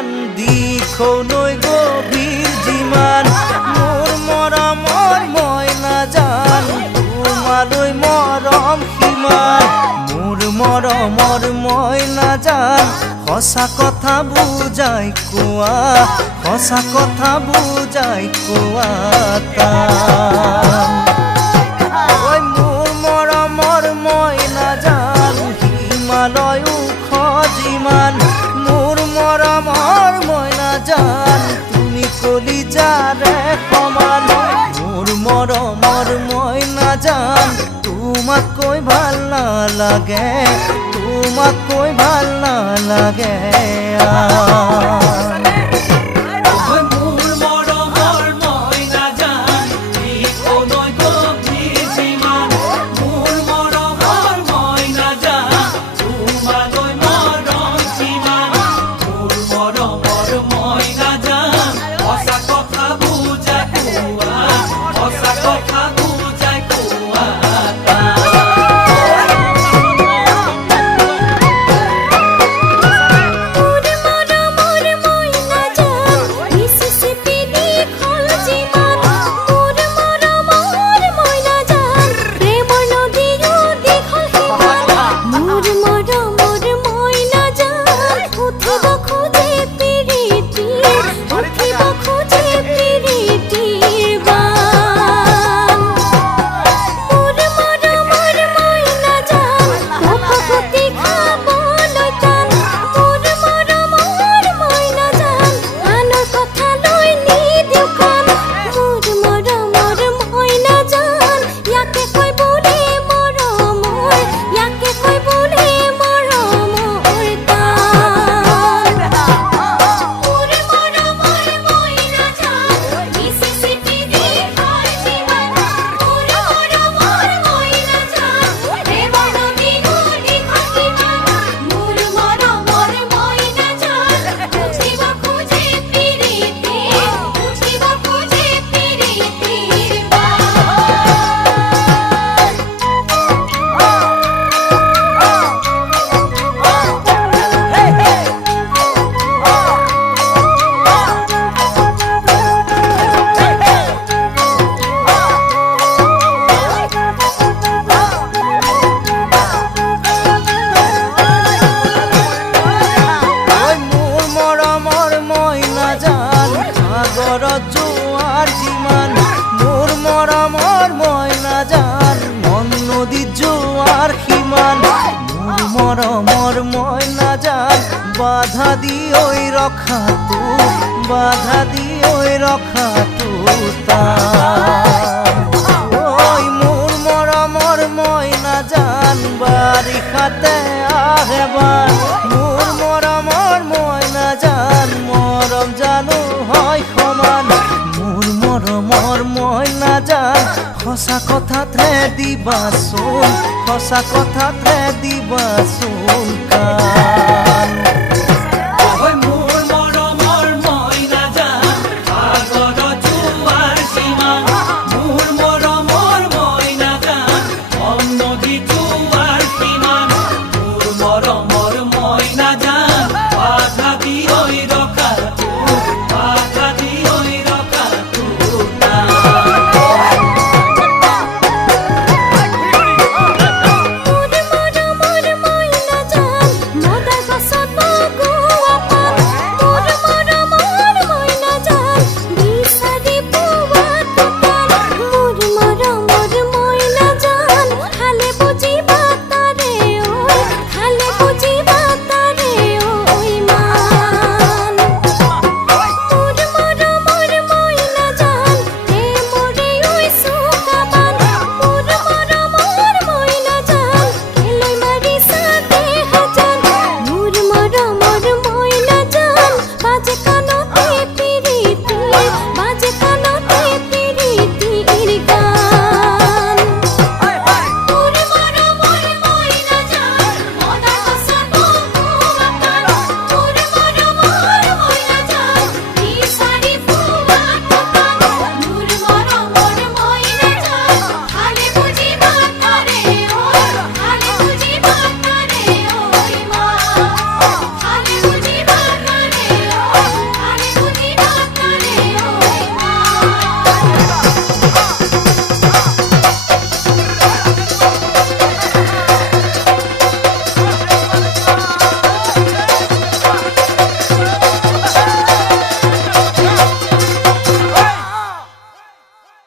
জান দিখৌ নৈ গভীৰ যিমান মোৰ মৰমৰ মইনা জান তোমালৈ মৰম সিমান মোৰ মৰমৰ মইনা জান সঁচা কথা বুজাই কোৱা সঁচা কথা বুজাই কোৱা ঐ মোৰ মৰমৰ মইনা জান হিমালয় ওখ যিমান মোৰ মৰমৰ মইনা জান তুমি কলিজাৰে সমান মোৰ মৰমৰ মইনা জান তোমাতকৈ ভাল নালাগে তোমাতকৈ ভাল নালাগে জোয়াৰ যিমান মোৰ মৰমৰ মইনা জান মন নদীত জোয়াৰ সিমান মোৰ মৰমৰ মইনা জান বাধা দি ঐ ৰখাটো বাধা দি ঐ ৰখাটো ঐ মোৰ মৰমৰ মইনা জান বাৰিষাতে আহে বান মোৰ মৰমৰ মইনা জান মৰম জানো হয় সমান মোৰ মৰমৰ মইনা জান সঁচা কথাতে দিবাচোন সঁচা কথাতে দিবাচোন